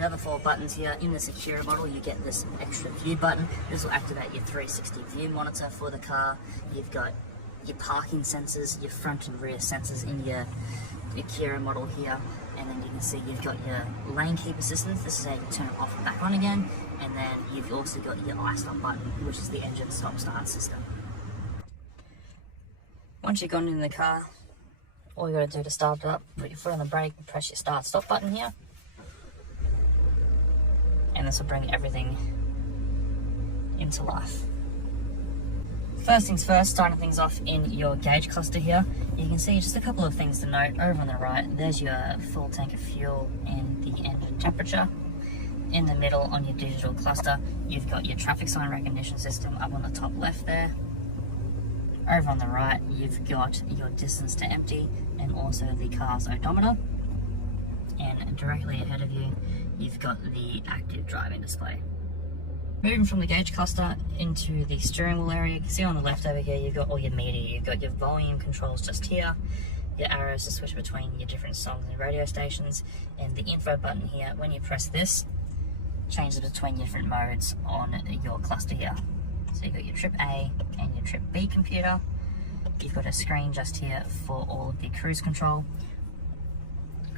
The other 4 buttons here, in the Secura model, you get this extra view button. This will activate your 360 view monitor for the car. You've got your parking sensors, your front and rear sensors in your Secura model here. And then you can see you've got your lane keep assistance. This is how you can turn it off and back on again. And then you've also got your iStop button, which is the engine stop-start system. Once you've gone in the car, all you got to do to start it up, put your foot on the brake and press your start-stop button here. And this will bring everything into life. First things first, starting things off in your gauge cluster here, you can see just a couple of things to note. Over on the right, there's your full tank of fuel and the engine temperature. In the middle, on your digital cluster, you've got your traffic sign recognition system up on the top left there. Over on the right, you've got your distance to empty and also the car's odometer. And directly ahead of you, you've got the active driving display. Moving from the gauge cluster into the steering wheel area, you can see on the left over here, you've got all your media. You've got your volume controls just here, your arrows to switch between your different songs and radio stations, and the info button here. When you press this, changes between different modes on your cluster here. So you've got your trip A and your trip B computer. You've got a screen just here for all of the cruise control.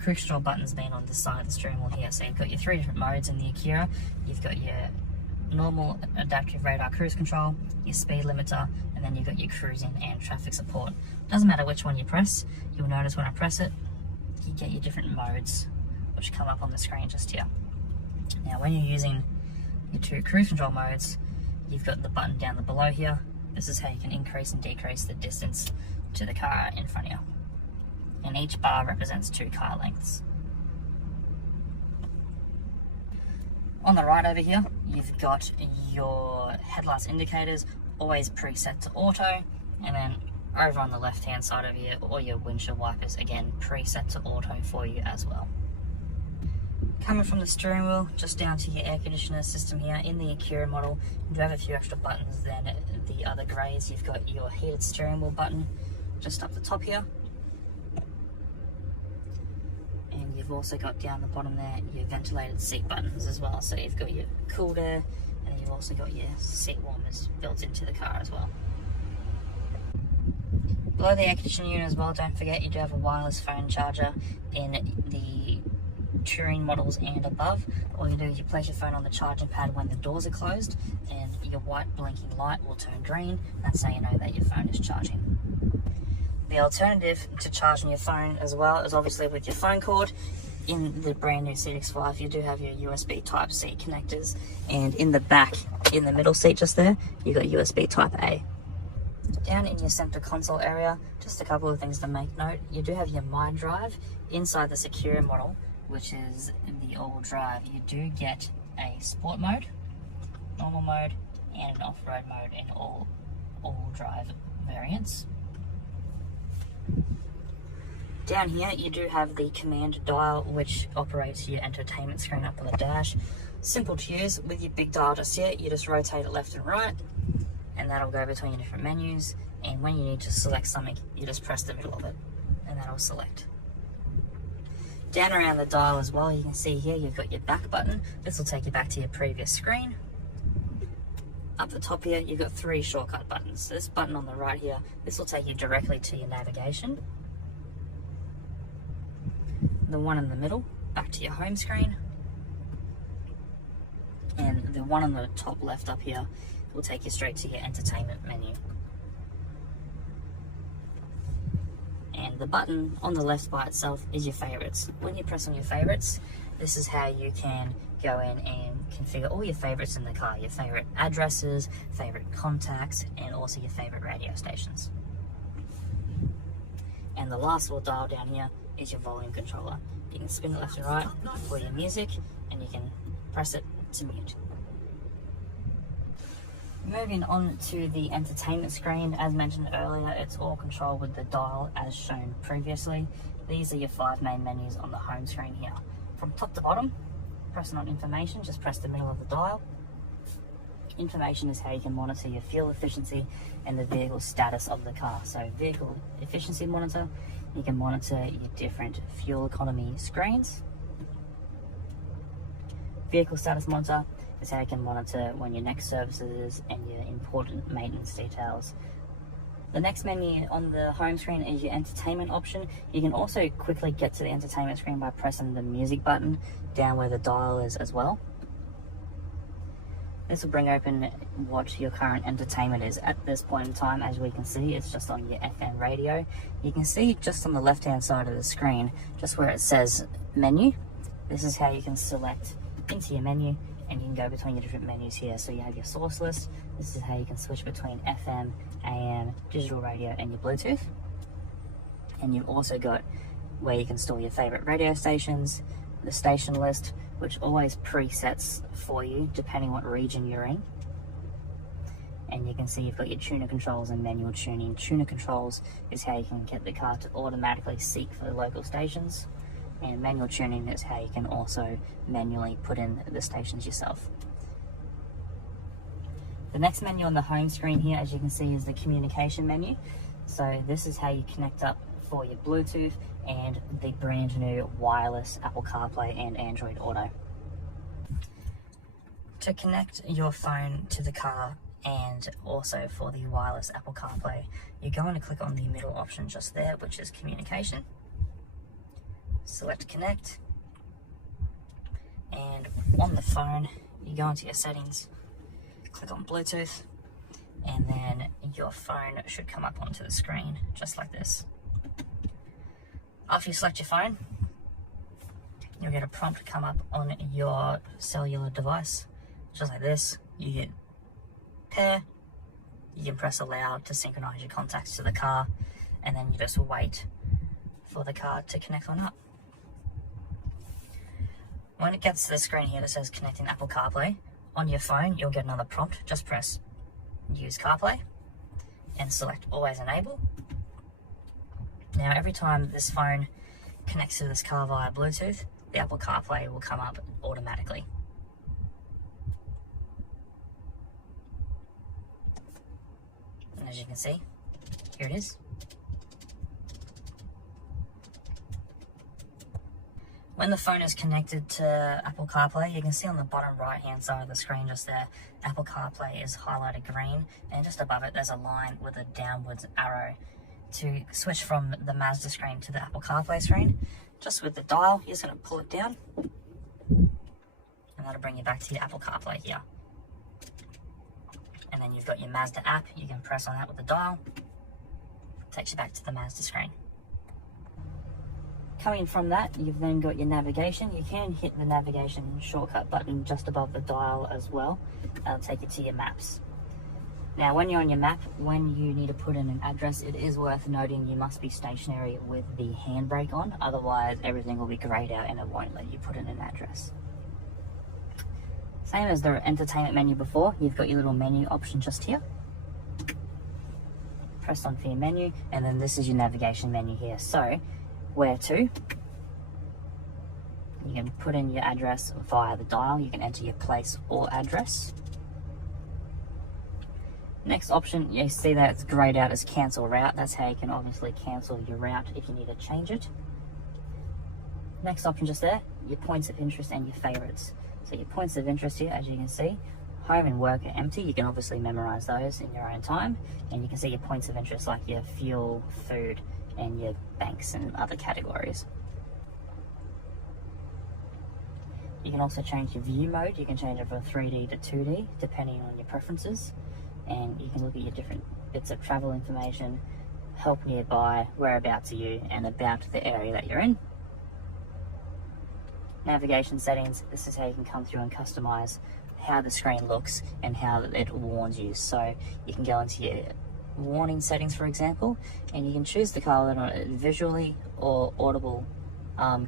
Cruise control buttons being on the side of the steering wheel here. So you've got your 3 different modes in the Acura. You've got your normal adaptive radar cruise control, your speed limiter, and then you've got your cruising and traffic support. Doesn't matter which one you press, you'll notice when I press it, you get your different modes which come up on the screen just here. Now when you're using your 2 cruise control modes, you've got the button down below here. This is how you can increase and decrease the distance to the car in front of you. And each bar represents 2 car lengths. On the right over here, you've got your headlights indicators, always preset to auto, and then over on the left hand side over here, all your windshield wipers, again, preset to auto for you as well. Coming from the steering wheel, just down to your air conditioner system here, in the Acura model, you do have a few extra buttons than the other greys. You've got your heated steering wheel button just up the top here. And you've also got down the bottom there your ventilated seat buttons as well. So you've got your cooled air, and you've also got your seat warmers built into the car as well. Below the air conditioning unit as well, don't forget you do have a wireless phone charger in the Touring models and above. All you do is you place your phone on the charging pad when the doors are closed, and your white blinking light will turn green. That's how you know that your phone is charging. The alternative to charging your phone as well is obviously with your phone cord. In the brand new CX-5, you do have your USB Type-C connectors, and in the back, in the middle seat just there, you've got USB Type-A. Down in your center console area, just a couple of things to make note. You do have your My Drive. Inside the Secura model, which is the all drive, you do get a sport mode, normal mode, and an off-road mode in all drive variants. Down here you do have the command dial, which operates your entertainment screen up on the dash. Simple to use. With your big dial just here, you just rotate it left and right, and that'll go between your different menus, and when you need to select something, you just press the middle of it and that'll select. Down around the dial as well, you can see here you've got your back button. This will take you back to your previous screen. Up the top here, you've got 3 shortcut buttons. So this button on the right here, this will take you directly to your navigation. The one in the middle, back to your home screen. And the one on the top left up here will take you straight to your entertainment menu. And the button on the left by itself is your favorites. When you press on your favorites, this is how you can go in and configure all your favorites in the car. Your favorite addresses, favorite contacts, and also your favorite radio stations. And the last little dial down here is your volume controller. You can spin it left and right for your music, and you can press it to mute. Moving on to the entertainment screen, as mentioned earlier, it's all controlled with the dial as shown previously. These are your 5 main menus on the home screen here. From top to bottom, pressing on information, just press the middle of the dial. Information is how you can monitor your fuel efficiency and the vehicle status of the car. So vehicle efficiency monitor, you can monitor your different fuel economy screens. Vehicle status monitor is how you can monitor when your next services and your important maintenance details. The next menu on the home screen is your entertainment option. You can also quickly get to the entertainment screen by pressing the music button down where the dial is as well. This will bring open what your current entertainment is at this point in time. As we can see, it's just on your FM radio. You can see just on the left hand side of the screen, just where it says menu. This is how you can select into your menu, and you can go between your different menus here. So you have your source list. This is how you can switch between FM, AM, digital radio, and your Bluetooth. And you've also got where you can store your favorite radio stations, the station list, which always presets for you depending what region you're in. And you can see you've got your tuner controls and manual tuning. Tuner controls is how you can get the car to automatically seek for the local stations, and manual tuning is how you can also manually put in the stations yourself. The next menu on the home screen here, as you can see, is the communication menu. So this is how you connect up for your Bluetooth and the brand new wireless Apple CarPlay and Android Auto. To connect your phone to the car and also for the wireless Apple CarPlay, you're going to click on the middle option just there, which is communication. Select connect, and on the phone you go into your settings, click on Bluetooth, and then your phone should come up onto the screen just like this. After you select your phone, you'll get a prompt come up on your cellular device just like this. You hit pair, you can press allow to synchronize your contacts to the car, and then you just wait for the car to connect on up. When it gets to the screen here that says connecting Apple CarPlay, on your phone you'll get another prompt. Just press use CarPlay and select always enable. Now every time this phone connects to this car via Bluetooth, the Apple CarPlay will come up automatically. And as you can see, here it is. When the phone is connected to Apple CarPlay, you can see on the bottom right hand side of the screen just there, Apple CarPlay is highlighted green, and just above it there's a line with a downwards arrow to switch from the Mazda screen to the Apple CarPlay screen. Just with the dial, you're just going to pull it down, and that'll bring you back to your Apple CarPlay here. And then you've got your Mazda app, you can press on that with the dial, takes you back to the Mazda screen. Coming from that, you've then got your navigation. You can hit the navigation shortcut button just above the dial as well. That'll take you to your maps. Now, when you're on your map, when you need to put in an address, it is worth noting you must be stationary with the handbrake on, otherwise everything will be grayed out and it won't let you put in an address. Same as the entertainment menu before, you've got your little menu option just here. Press on for your menu, and then this is your navigation menu here. So, where to? You can put in your address via the dial. You can enter your place or address. Next option, you see that it's grayed out as cancel route. That's how you can obviously cancel your route if you need to change it. Next option just there, your points of interest and your favorites. So your points of interest here, as you can see, home and work are empty. You can obviously memorize those in your own time. And you can see your points of interest like your fuel, food, and your banks and other categories. You can also change your view mode. You can change it from 3D to 2D depending on your preferences, and you can look at your different bits of travel information, help nearby, whereabouts are you, and about the area that you're in. Navigation settings, this is how you can come through and customize how the screen looks and how it warns you. So you can go into your warning settings, for example, and you can choose the color visually or audible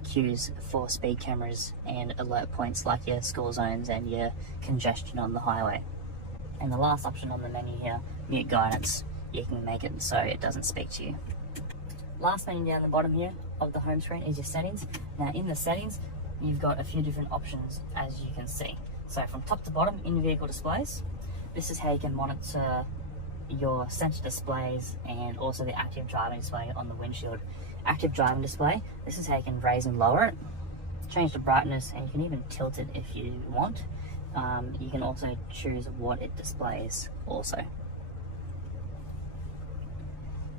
cues for speed cameras and alert points like your school zones and your congestion on the highway. And the last option on the menu here, mute guidance, you can make it so it doesn't speak to you. Last menu down the bottom here of the home screen is your settings. Now in the settings, you've got a few different options as you can see. So from top to bottom, in vehicle displays, this is how you can monitor your center displays and also the active driving display on the windshield. Active driving display, this is how you can raise and lower it. change the brightness, and you can even tilt it if you want. You can also choose what it displays also.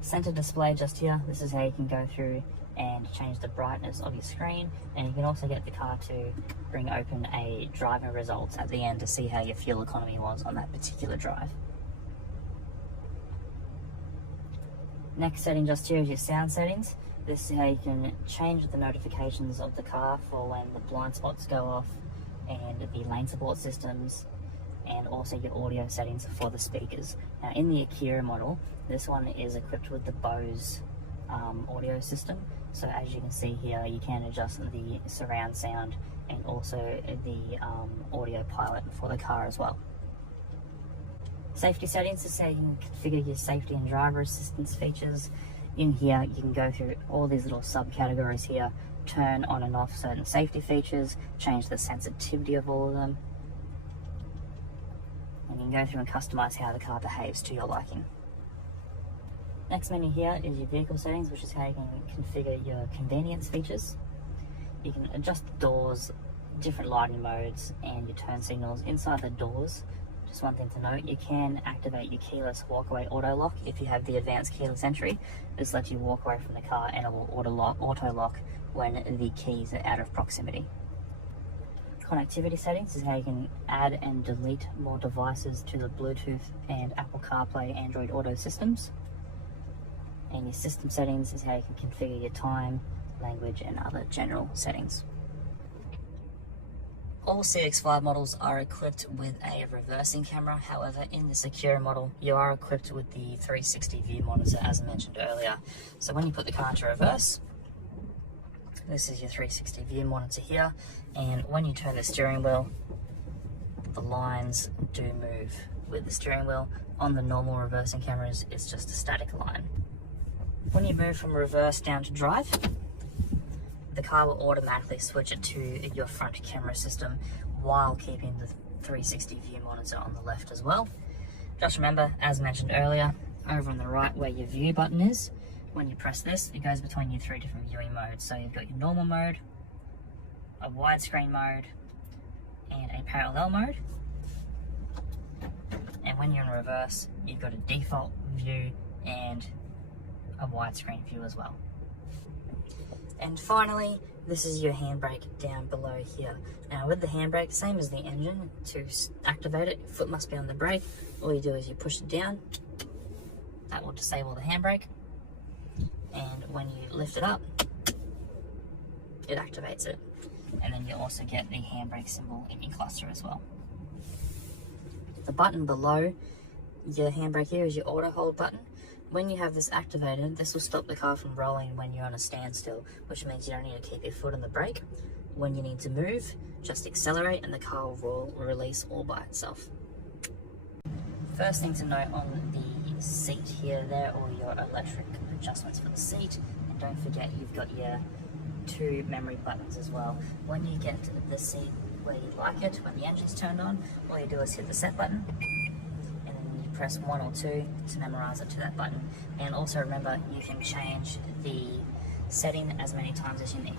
Center display just here. This is how you can go through and change the brightness of your screen, and you can also get the car to bring open a driving results at the end to see how your fuel economy was on that particular drive. Next setting just here is your sound settings. This is how you can change the notifications of the car for when the blind spots go off, and the lane support systems, and also your audio settings for the speakers. Now in the Akira model, this one is equipped with the Bose audio system. So as you can see here, you can adjust the surround sound and also the audio pilot for the car as well. Safety settings is how you can configure your safety and driver assistance features. In here, you can go through all these little subcategories here, turn on and off certain safety features, change the sensitivity of all of them, and you can go through and customize how the car behaves to your liking. Next menu here is your vehicle settings, which is how you can configure your convenience features. You can adjust the doors, different lighting modes, and your turn signals inside the doors. Just one thing to note, you can activate your keyless walkaway auto lock if you have the advanced keyless entry. This lets you walk away from the car and it will auto lock when the keys are out of proximity. Connectivity settings is how you can add and delete more devices to the Bluetooth and Apple CarPlay Android Auto systems. And your system settings is how you can configure your time, language, and other general settings. All CX-5 models are equipped with a reversing camera. However, in the Akira model, you are equipped with the 360 view monitor, as I mentioned earlier. So when you put the car into reverse, this is your 360 view monitor here, and when you turn the steering wheel, the lines do move with the steering wheel. On the normal reversing cameras, it's just a static line. When you move from reverse down to drive, the car will automatically switch it to your front camera system while keeping the 360 view monitor on the left as well. Just remember, as mentioned earlier, over on the right where your view button is, when you press this, it goes between your 3 different viewing modes. So you've got your normal mode, a widescreen mode, and a parallel mode. And when you're in reverse, you've got a default view and a widescreen view as well. And finally, this is your handbrake down below here. Now with the handbrake, same as the engine, to activate it, your foot must be on the brake. All you do is you push it down, that will disable the handbrake. And when you lift it up, it activates it. And then you also get the handbrake symbol in your cluster as well. The button below your handbrake here is your auto hold button. When you have this activated, this will stop the car from rolling when you're on a standstill, which means you don't need to keep your foot on the brake. When you need to move, just accelerate and the car will release all by itself. First thing to note on the seat here, there are your electric adjustments for the seat, and don't forget you've got your 2 memory buttons as well. When you get the seat where you like it, when the engine's turned on, all you do is hit the set button, and then you press 1 or 2 to memorize it to that button. And also remember, you can change the setting as many times as you need.